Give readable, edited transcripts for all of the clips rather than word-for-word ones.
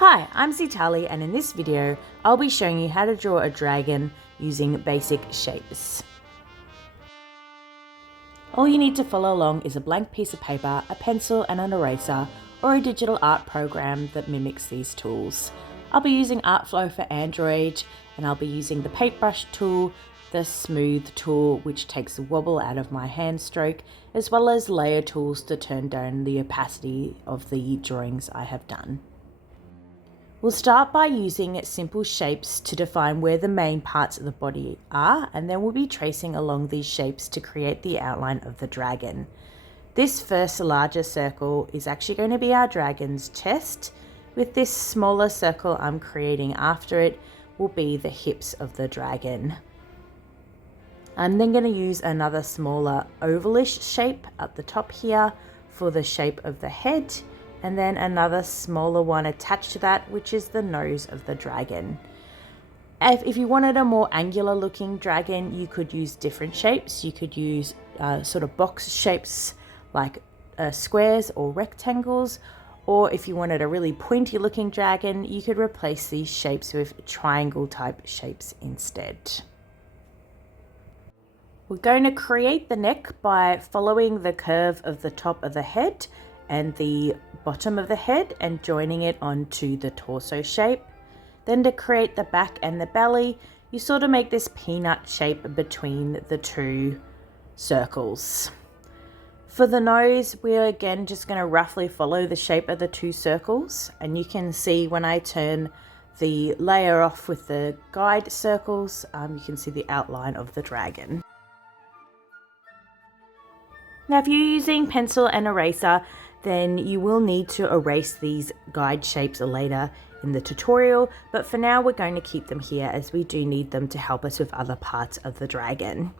Hi, I'm Ztarli, and in this video, I'll be showing you how to draw a dragon using basic shapes. All you need to follow along is a blank piece of paper, a pencil and an eraser, or a digital art program that mimics these tools. I'll be using Artflow for Android, and I'll be using the paintbrush tool, the smooth tool which takes the wobble out of my hand stroke, as well as layer tools to turn down the opacity of the drawings I have done. We'll start by using simple shapes to define where the main parts of the body are, and then we'll be tracing along these shapes to create the outline of the dragon. This first larger circle is actually going to be our dragon's chest, with this smaller circle I'm creating after it will be the hips of the dragon. I'm then going to use another smaller ovalish shape at the top here for the shape of the head, and then another smaller one attached to that, which is the nose of the dragon. If you wanted a more angular looking dragon, you could use different shapes. You could use sort of box shapes like squares or rectangles, or if you wanted a really pointy looking dragon, you could replace these shapes with triangle type shapes instead. We're going to create the neck by following the curve of the top of the head and the bottom of the head and joining it onto the torso shape. Then to create the back and the belly, you sort of make this peanut shape between the two circles. For the nose, we're again just going to roughly follow the shape of the two circles, and you can see when I turn the layer off with the guide circles, you can see the outline of the dragon. Now if you're using pencil and eraser, then you will need to erase these guide shapes later in the tutorial, but for now we're going to keep them here as we do need them to help us with other parts of the dragon.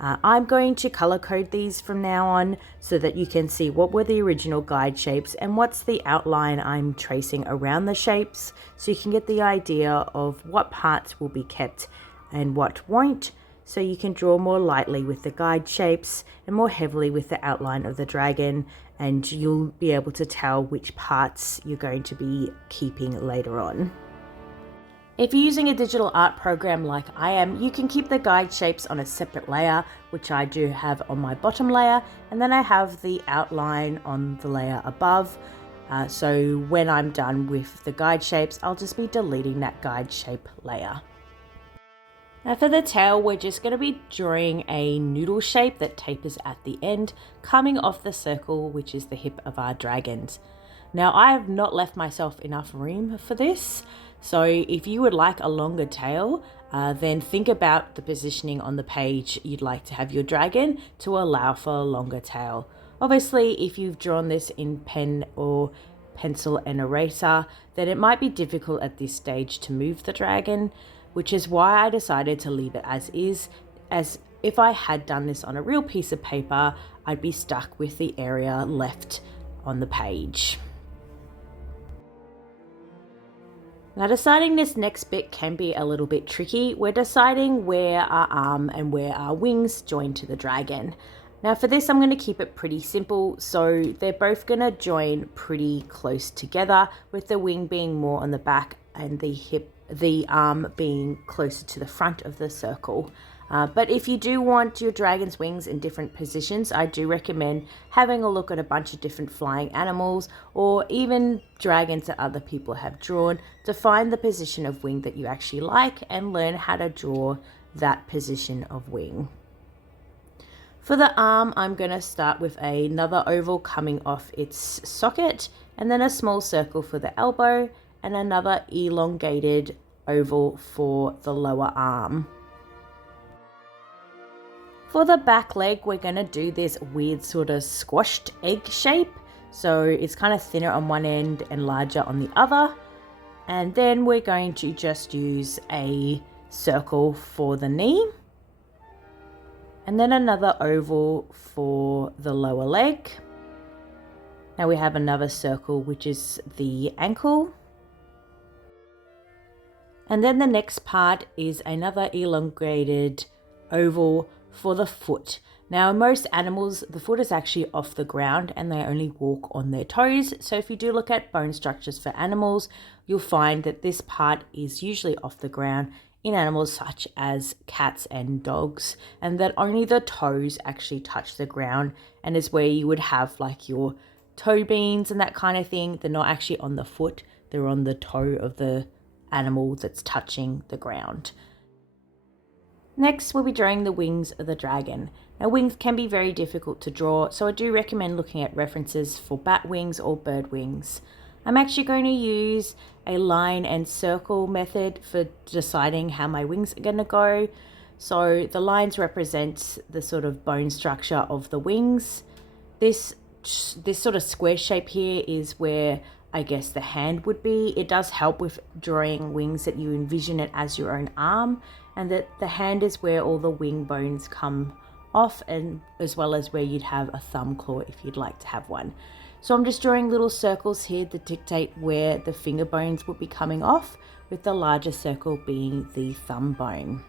I'm going to color code these from now on so that you can see what were the original guide shapes and what's the outline I'm tracing around the shapes, so you can get the idea of what parts will be kept and what won't, so you can draw more lightly with the guide shapes and more heavily with the outline of the dragon, and you'll be able to tell which parts you're going to be keeping later on. If you're using a digital art program like I am, you can keep the guide shapes on a separate layer, which I do have on my bottom layer, and then I have the outline on the layer above. So when I'm done with the guide shapes, I'll just be deleting that guide shape layer. Now for the tail, we're just going to be drawing a noodle shape that tapers at the end, coming off the circle, which is the hip of our dragons. Now I have not left myself enough room for this, so if you would like a longer tail, then think about the positioning on the page you'd like to have your dragon to allow for a longer tail. Obviously, if you've drawn this in pen or pencil and eraser, then it might be difficult at this stage to move the dragon, which is why I decided to leave it as is, as if I had done this on a real piece of paper, I'd be stuck with the area left on the page. Now deciding this next bit can be a little bit tricky. We're deciding where our arm and where our wings join to the dragon. Now for this, I'm going to keep it pretty simple, so they're both going to join pretty close together, with the wing being more on the back and the arm being closer to the front of the circle. But if you do want your dragon's wings in different positions, I do recommend having a look at a bunch of different flying animals or even dragons that other people have drawn to find the position of wing that you actually like and learn how to draw that position of wing. For the arm, I'm going to start with another oval coming off its socket, and then a small circle for the elbow, and another elongated oval for the lower arm. For the back leg, we're going to do this weird sort of squashed egg shape. So it's kind of thinner on one end and larger on the other. And then we're going to just use a circle for the knee. And then another oval for the lower leg. Now we have another circle, which is the ankle. And then the next part is another elongated oval for the foot. Now, in most animals, the foot is actually off the ground and they only walk on their toes. So if you do look at bone structures for animals, you'll find that this part is usually off the ground in animals such as cats and dogs, and that only the toes actually touch the ground, and is where you would have like your toe beans and that kind of thing. They're not actually on the foot, they're on the toe of the animal that's touching the ground. Next, we'll be drawing the wings of the dragon. Now, wings can be very difficult to draw, so I do recommend looking at references for bat wings or bird wings. I'm actually going to use a line and circle method for deciding how my wings are going to go. So the lines represent the sort of bone structure of the wings. This sort of square shape here is where I guess the hand would be. It does help with drawing wings that you envision it as your own arm, and that the hand is where all the wing bones come off, and as well as where you'd have a thumb claw if you'd like to have one. So I'm just drawing little circles here to dictate where the finger bones would be coming off, with the larger circle being the thumb bone.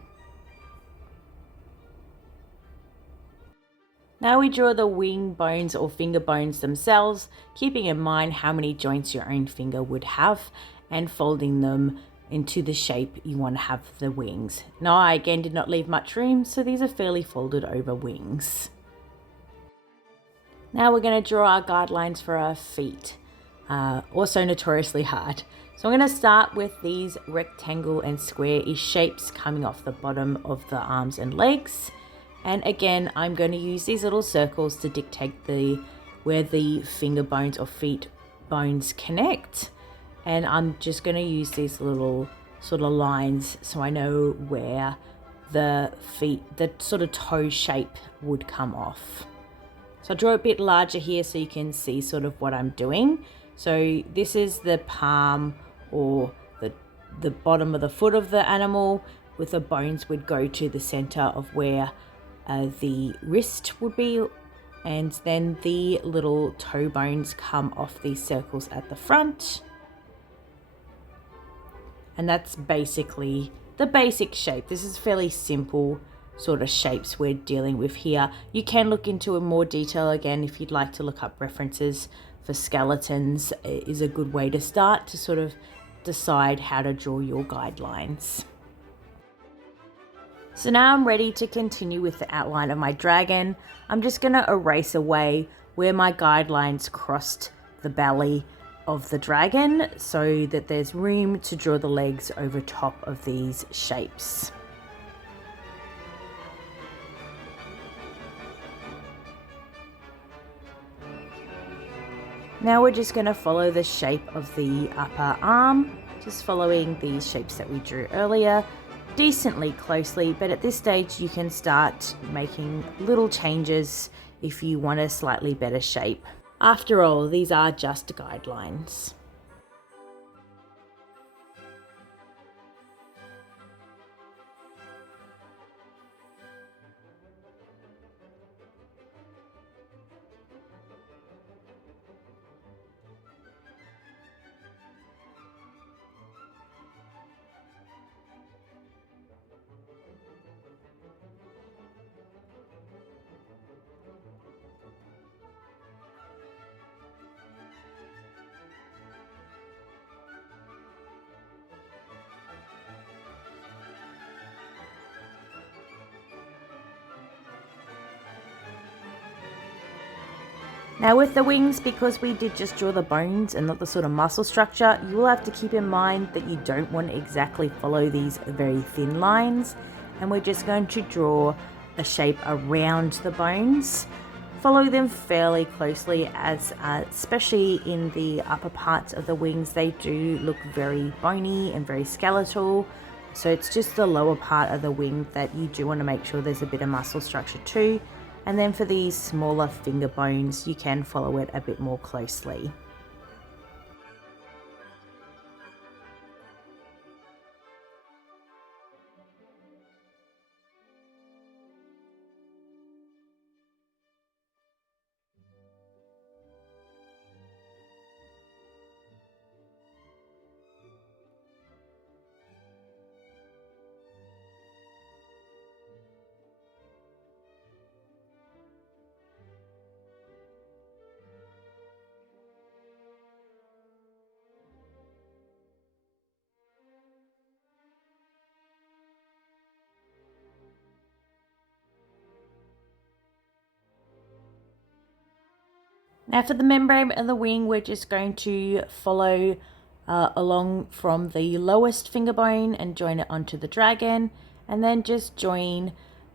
Now we draw the wing bones or finger bones themselves, keeping in mind how many joints your own finger would have and folding them into the shape you want to have the wings. Now I again did not leave much room, so these are fairly folded over wings. Now we're going to draw our guidelines for our feet, also notoriously hard. So I'm going to start with these rectangle and square-ish shapes coming off the bottom of the arms and legs. And again, I'm going to use these little circles to dictate where the finger bones or feet bones connect. And I'm just going to use these little sort of lines so I know where the sort of toe shape would come off. So I'll draw a bit larger here so you can see sort of what I'm doing. So this is the palm or the bottom of the foot of the animal, with the bones would go to the center of where the wrist would be, and then the little toe bones come off these circles at the front. And that's basically the basic shape. This is fairly simple sort of shapes we're dealing with here. You can look into in more detail again if you'd like to look up references for skeletons. It is a good way to start to sort of decide how to draw your guidelines. So now I'm ready to continue with the outline of my dragon. I'm just going to erase away where my guidelines crossed the belly of the dragon so that there's room to draw the legs over top of these shapes. Now we're just going to follow the shape of the upper arm, just following these shapes that we drew earlier decently closely, but at this stage you can start making little changes if you want a slightly better shape. After all, these are just guidelines. Now with the wings, because we did just draw the bones and not the sort of muscle structure, you will have to keep in mind that you don't want to exactly follow these very thin lines, and we're just going to draw a shape around the bones. Follow them fairly closely, as especially in the upper parts of the wings, they do look very bony and very skeletal. So it's just the lower part of the wing that you do want to make sure there's a bit of muscle structure too. And then for these smaller finger bones, you can follow it a bit more closely. Now for the membrane of the wing, we're just going to follow along from the lowest finger bone and join it onto the dragon, and then just join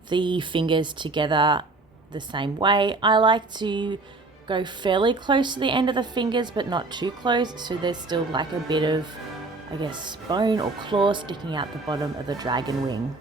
the fingers together the same way. I like to go fairly close to the end of the fingers, but not too close, so there's still like a bit of, I guess, bone or claw sticking out the bottom of the dragon wing.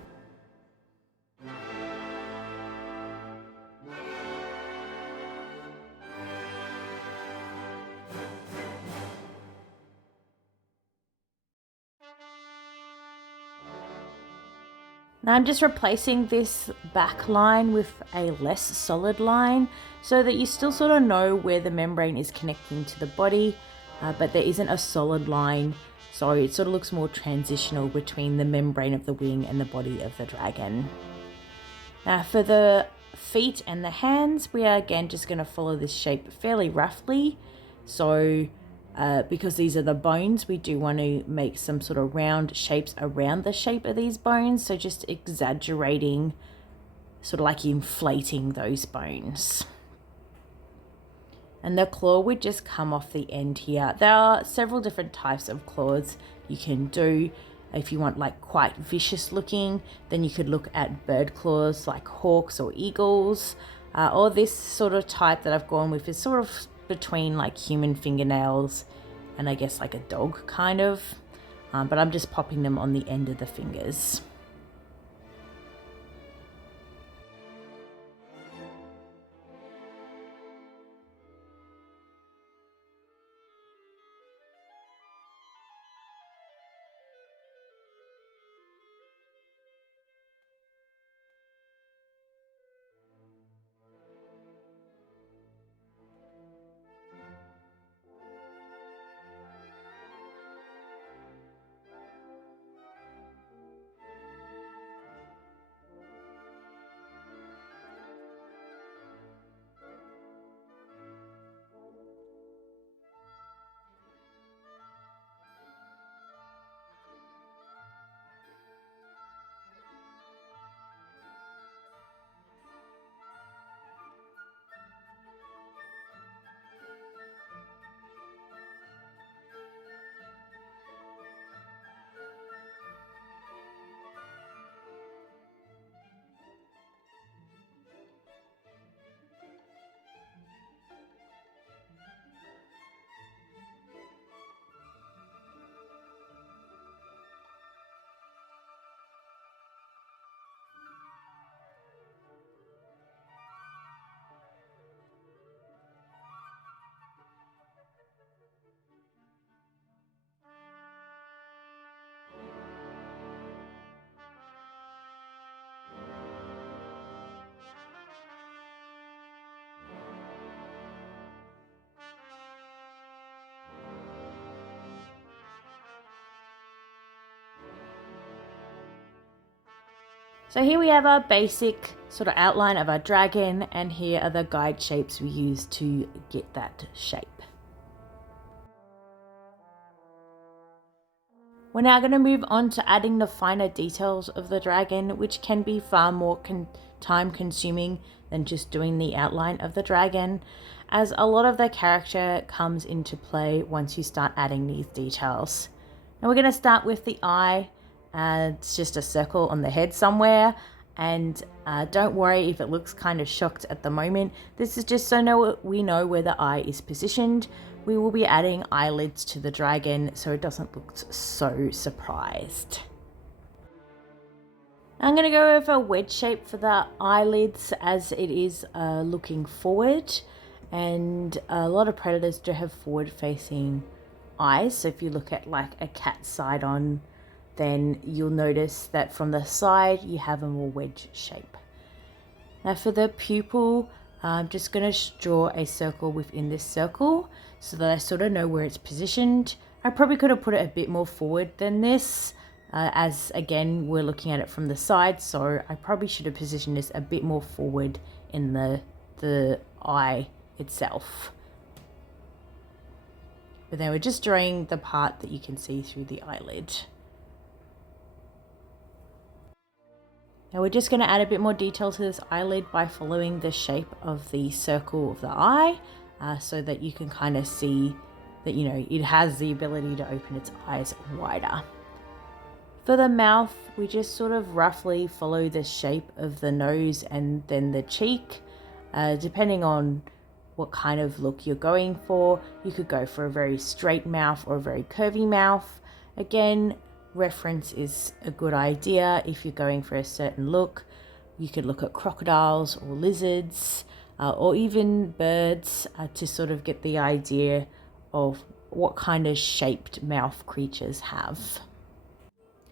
Now I'm just replacing this back line with a less solid line so that you still sort of know where the membrane is connecting to the body, but there isn't a solid line, so it sort of looks more transitional between the membrane of the wing and the body of the dragon. Now for the feet and the hands, we are again just going to follow this shape fairly roughly. So because these are the bones, we do want to make some sort of round shapes around the shape of these bones. So just exaggerating, sort of like inflating those bones. And the claw would just come off the end here. There are several different types of claws you can do. If you want like quite vicious looking, then you could look at bird claws like hawks or eagles. Or this sort of type that I've gone with is sort of between like human fingernails and I guess like a dog kind of, but I'm just popping them on the end of the fingers. So here we have our basic sort of outline of our dragon, and here are the guide shapes we use to get that shape. We're now going to move on to adding the finer details of the dragon, which can be far more time consuming than just doing the outline of the dragon, as a lot of the character comes into play once you start adding these details. Now we're going to start with the eye. It's just a circle on the head somewhere, and don't worry if it looks kind of shocked at the moment. This is just so we know where the eye is positioned. We will be adding eyelids to the dragon so it doesn't look so surprised. I'm going to go with a wedge shape for the eyelids as it is looking forward, and a lot of predators do have forward facing eyes. So if you look at like a cat side on, then you'll notice that from the side you have a more wedge shape. Now for the pupil, I'm just going to draw a circle within this circle so that I sort of know where it's positioned. I probably could have put it a bit more forward than this, as again we're looking at it from the side, so I probably should have positioned this a bit more forward in the eye itself. But then we're just drawing the part that you can see through the eyelid. Now we're just going to add a bit more detail to this eyelid by following the shape of the circle of the eye, so that you can kind of see that, you know, it has the ability to open its eyes wider. For the mouth, we just sort of roughly follow the shape of the nose and then the cheek. Depending on what kind of look you're going for, you could go for a very straight mouth or a very curvy mouth. Again, reference is a good idea if you're going for a certain look. You could look at crocodiles or lizards or even birds to sort of get the idea of what kind of shaped mouth creatures have.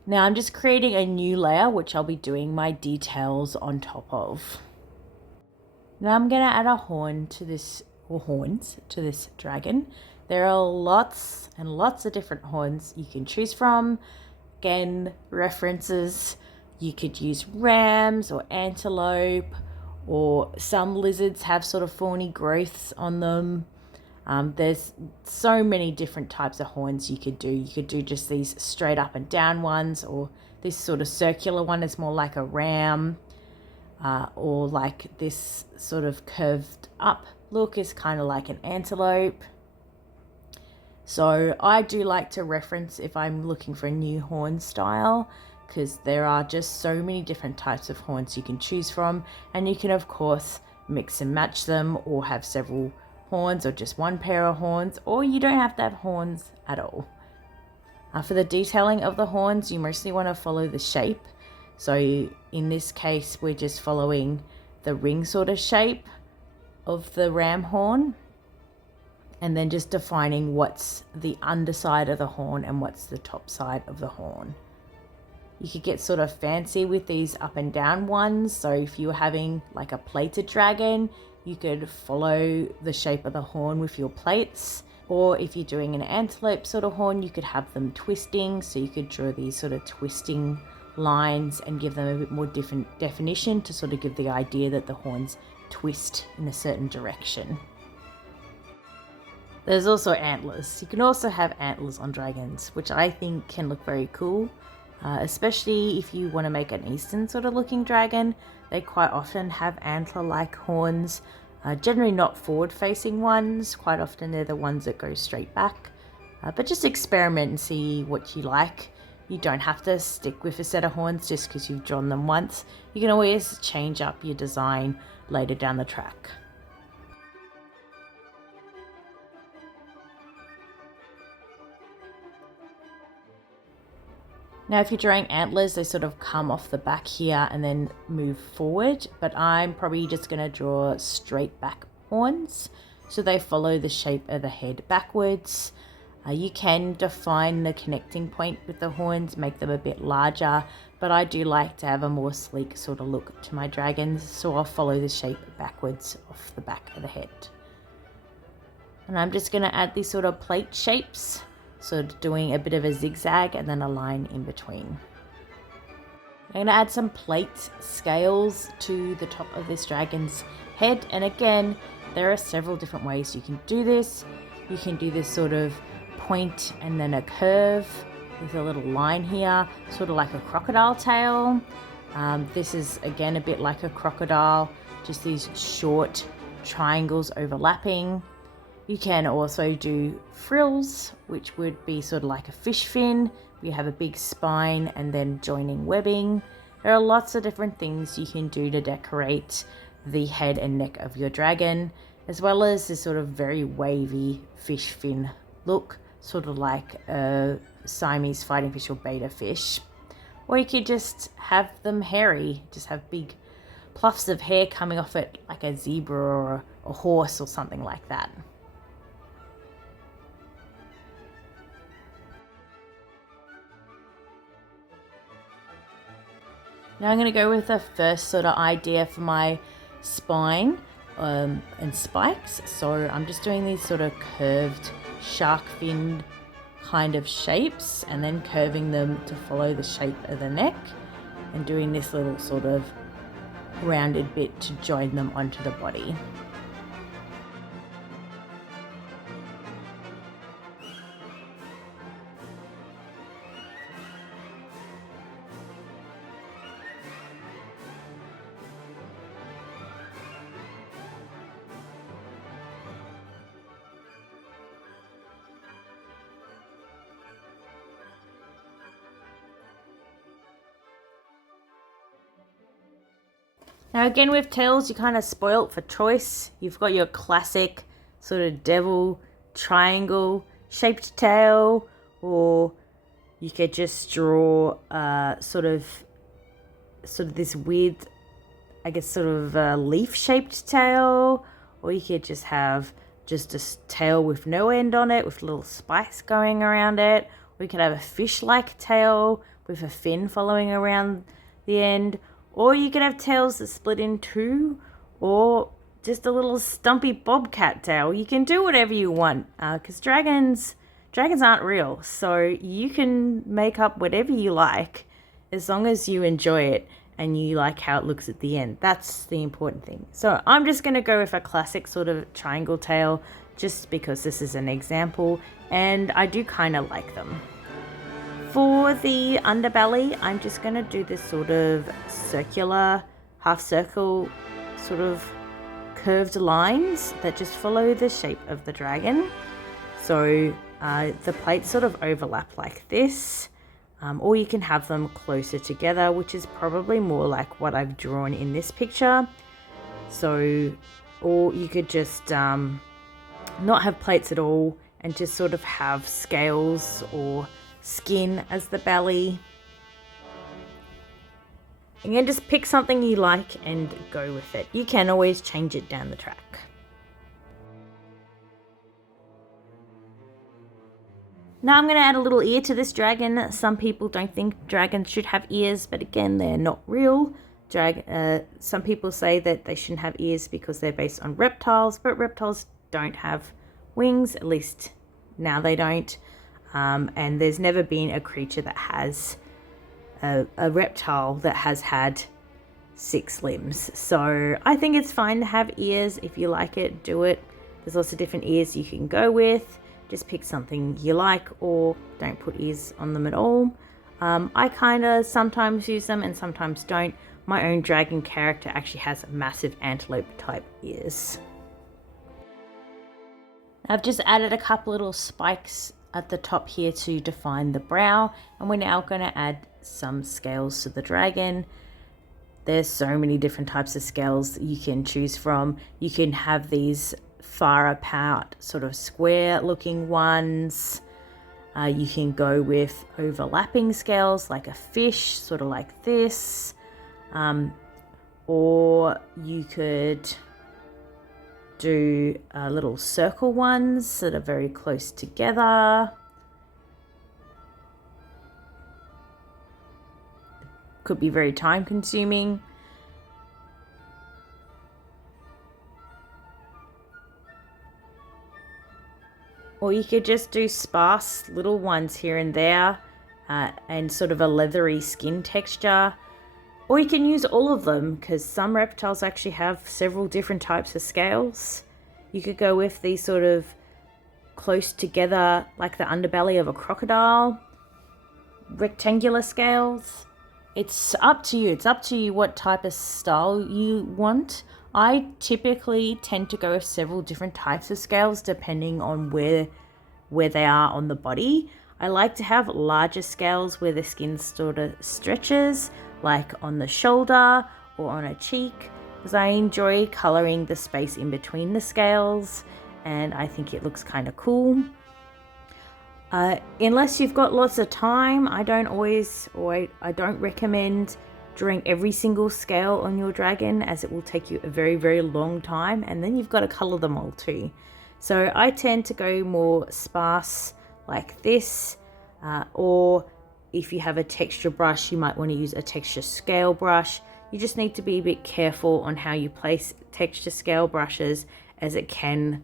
Now I'm just creating a new layer which I'll be doing my details on top of. Now I'm going to add a horn to this, or horns to this dragon. There are lots and lots of different horns you can choose from. Again, references, you could use rams or antelope, or some lizards have sort of thorny growths on them. There's so many different types of horns you could do. You could do just these straight up and down ones, or this sort of circular one is more like a ram, or like this sort of curved up look is kind of like an antelope. So I do like to reference if I'm looking for a new horn style, because there are just so many different types of horns you can choose from, and you can of course mix and match them, or have several horns or just one pair of horns, or you don't have to have horns at all. For the detailing of the horns, you mostly want to follow the shape. So in this case, we're just following the ring sort of shape of the ram horn, and then just defining what's the underside of the horn and what's the top side of the horn. You could get sort of fancy with these up and down ones. So if you were having like a plated dragon, you could follow the shape of the horn with your plates. Or if you're doing an antelope sort of horn, you could have them twisting. So you could draw these sort of twisting lines and give them a bit more different definition to sort of give the idea that the horns twist in a certain direction. There's also antlers. You can also have antlers on dragons, which I think can look very cool, especially if you want to make an Eastern sort of looking dragon. They quite often have antler-like horns, generally not forward-facing ones. Quite often they're the ones that go straight back, but just experiment and see what you like. You don't have to stick with a set of horns just because you've drawn them once. You can always change up your design later down the track. Now if you're drawing antlers, they sort of come off the back here and then move forward, but I'm probably just going to draw straight back horns, so they follow the shape of the head backwards. You can define the connecting point with the horns, make them a bit larger, but I do like to have a more sleek sort of look to my dragons, so I'll follow the shape backwards off the back of the head. And I'm just going to add these sort of plate shapes, so doing a bit of a zigzag and then a line in between. I'm going to add some plate scales to the top of this dragon's head, and again, there are several different ways you can do this. You can do this sort of point and then a curve with a little line here, sort of like a crocodile tail. This is again a bit like a crocodile, just these short triangles overlapping. You can also do frills, which would be sort of like a fish fin. You have a big spine and then joining webbing. There are lots of different things you can do to decorate the head and neck of your dragon, as well as this sort of very wavy fish fin look, sort of like a Siamese fighting fish or betta fish. Or you could just have them hairy, just have big puffs of hair coming off it like a zebra or a horse or something like that. Now I'm going to go with the first sort of idea for my spine and spikes. So I'm just doing these sort of curved shark fin kind of shapes and then curving them to follow the shape of the neck and doing this little sort of rounded bit to join them onto the body. Now again with tails, you're kind of spoilt for choice. You've got your classic sort of devil triangle shaped tail, or you could just draw sort of this weird, I guess, sort of leaf shaped tail, or you could just have just a tail with no end on it with little spikes going around it. Or you could have a fish-like tail with a fin following around the end. Or you could have tails that split in two, or just a little stumpy bobcat tail. You can do whatever you want, because dragons aren't real. So you can make up whatever you like as long as you enjoy it and you like how it looks at the end. That's the important thing. So I'm just going to go with a classic sort of triangle tail just because this is an example and I do kind of like them. For the underbelly, I'm just going to do this sort of circular, half circle, sort of curved lines that just follow the shape of the dragon. So the plates sort of overlap like this, or you can have them closer together, which is probably more like what I've drawn in this picture. So, or you could just not have plates at all and just sort of have scales or skin as the belly. Again, just pick something you like and go with it. You can always change it down the track. Now I'm going to add a little ear to this dragon. Some people don't think dragons should have ears, but again, they're not real. Some people say that they shouldn't have ears because they're based on reptiles, but reptiles don't have wings, at least now they don't. And there's never been a creature that has a reptile that has had 6 limbs. So I think it's fine to have ears. If you like it, do it. There's lots of different ears you can go with. Just pick something you like, or don't put ears on them at all. I kind of sometimes use them and sometimes don't. My own dragon character actually has massive antelope type ears. I've just added a couple little spikes at the top here to define the brow, and we're now going to add some scales to the dragon. There's so many different types of scales that you can choose from. You can have these far apart sort of square looking ones. You can go with overlapping scales like a fish, sort of like this, or you could do little circle ones that are very close together. Could be very time consuming. Or you could just do sparse little ones here and there, and sort of a leathery skin texture. Or you can use all of them, because some reptiles actually have several different types of scales. You could go with these sort of close together, like the underbelly of a crocodile, rectangular scales. It's up to you. It's up to you what type of style you want. I typically tend to go with several different types of scales depending on where they are on the body. I like to have larger scales where the skin sort of stretches, like on the shoulder or on a cheek, because I enjoy coloring the space in between the scales and I think it looks kind of cool. Unless you've got lots of time, I don't recommend drawing every single scale on your dragon, as it will take you a very, very long time, and then you've got to color them all too. So I tend to go more sparse like this, or if you have a texture brush, you might want to use a texture scale brush. You just need to be a bit careful on how you place texture scale brushes, as it can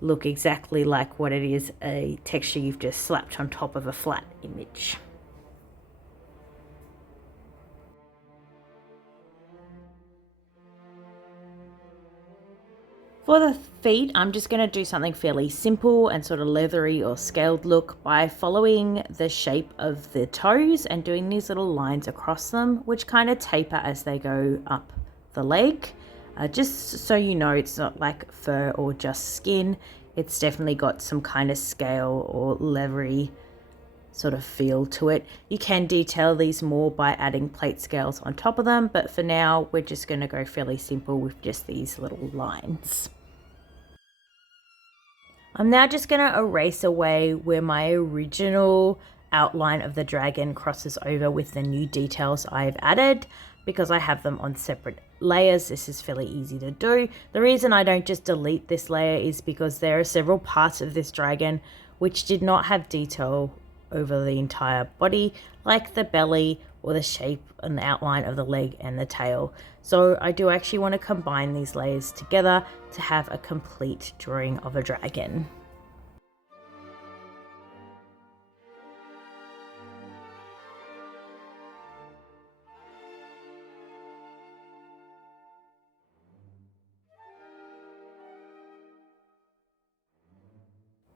look exactly like what it is, a texture you've just slapped on top of a flat image. For the feet, I'm just going to do something fairly simple and sort of leathery or scaled look by following the shape of the toes and doing these little lines across them, which kind of taper as they go up the leg. Just so you know, it's not like fur or just skin. It's definitely got some kind of scale or leathery sort of feel to it. You can detail these more by adding plate scales on top of them, but for now we're just going to go fairly simple with just these little lines. I'm now just going to erase away where my original outline of the dragon crosses over with the new details I've added, because I have them on separate layers. This is fairly easy to do. The reason I don't just delete this layer is because there are several parts of this dragon which did not have detail over the entire body, like the belly or the shape and the outline of the leg and the tail. So I do actually want to combine these layers together to have a complete drawing of a dragon.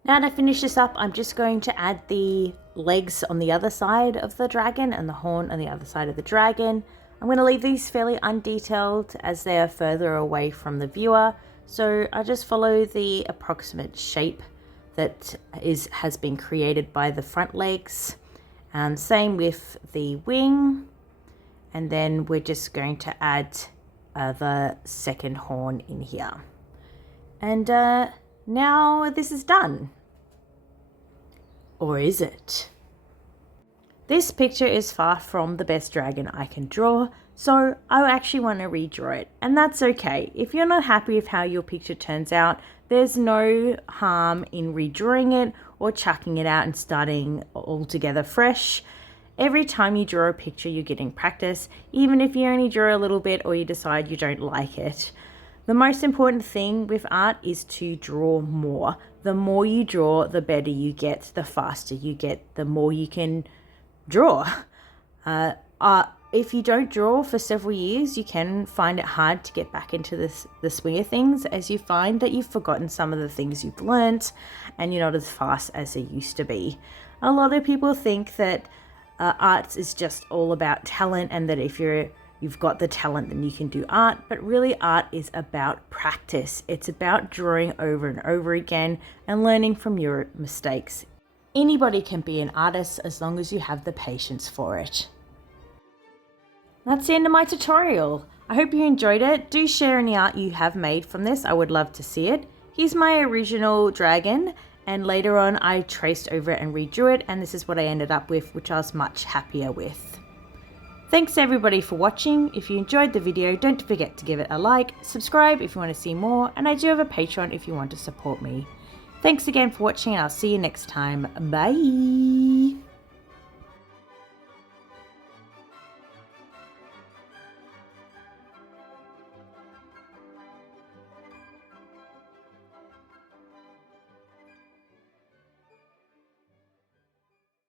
Now to finish this up, I'm just going to add the legs on the other side of the dragon and the horn on the other side of the dragon. I'm going to leave these fairly undetailed as they are further away from the viewer. So I just follow the approximate shape that has been created by the front legs. Same with the wing. And then we're just going to add the second horn in here. And now this is done. Or is it? This picture is far from the best dragon I can draw, so I actually want to redraw it, and that's okay. If you're not happy with how your picture turns out, there's no harm in redrawing it or chucking it out and starting all together fresh. Every time you draw a picture, you're getting practice, even if you only draw a little bit or you decide you don't like it. The most important thing with art is to draw more. The more you draw, the better you get, the faster you get, the more you can draw. If you don't draw for several years, you can find it hard to get back into the swing of things, as you find that you've forgotten some of the things you've learnt and you're not as fast as they used to be. A lot of people think that arts is just all about talent, and that if you've got the talent, then you can do art. But really, art is about practice. It's about drawing over and over again and learning from your mistakes. Anybody can be an artist as long as you have the patience for it. That's the end of my tutorial. I hope you enjoyed it. Do share any art you have made from this. I would love to see it. Here's my original dragon, and later on I traced over it and redrew it, and this is what I ended up with, which I was much happier with. Thanks everybody for watching. If you enjoyed the video, don't forget to give it a like, subscribe if you want to see more, and I do have a Patreon if you want to support me. Thanks again for watching, and I'll see you next time. Bye!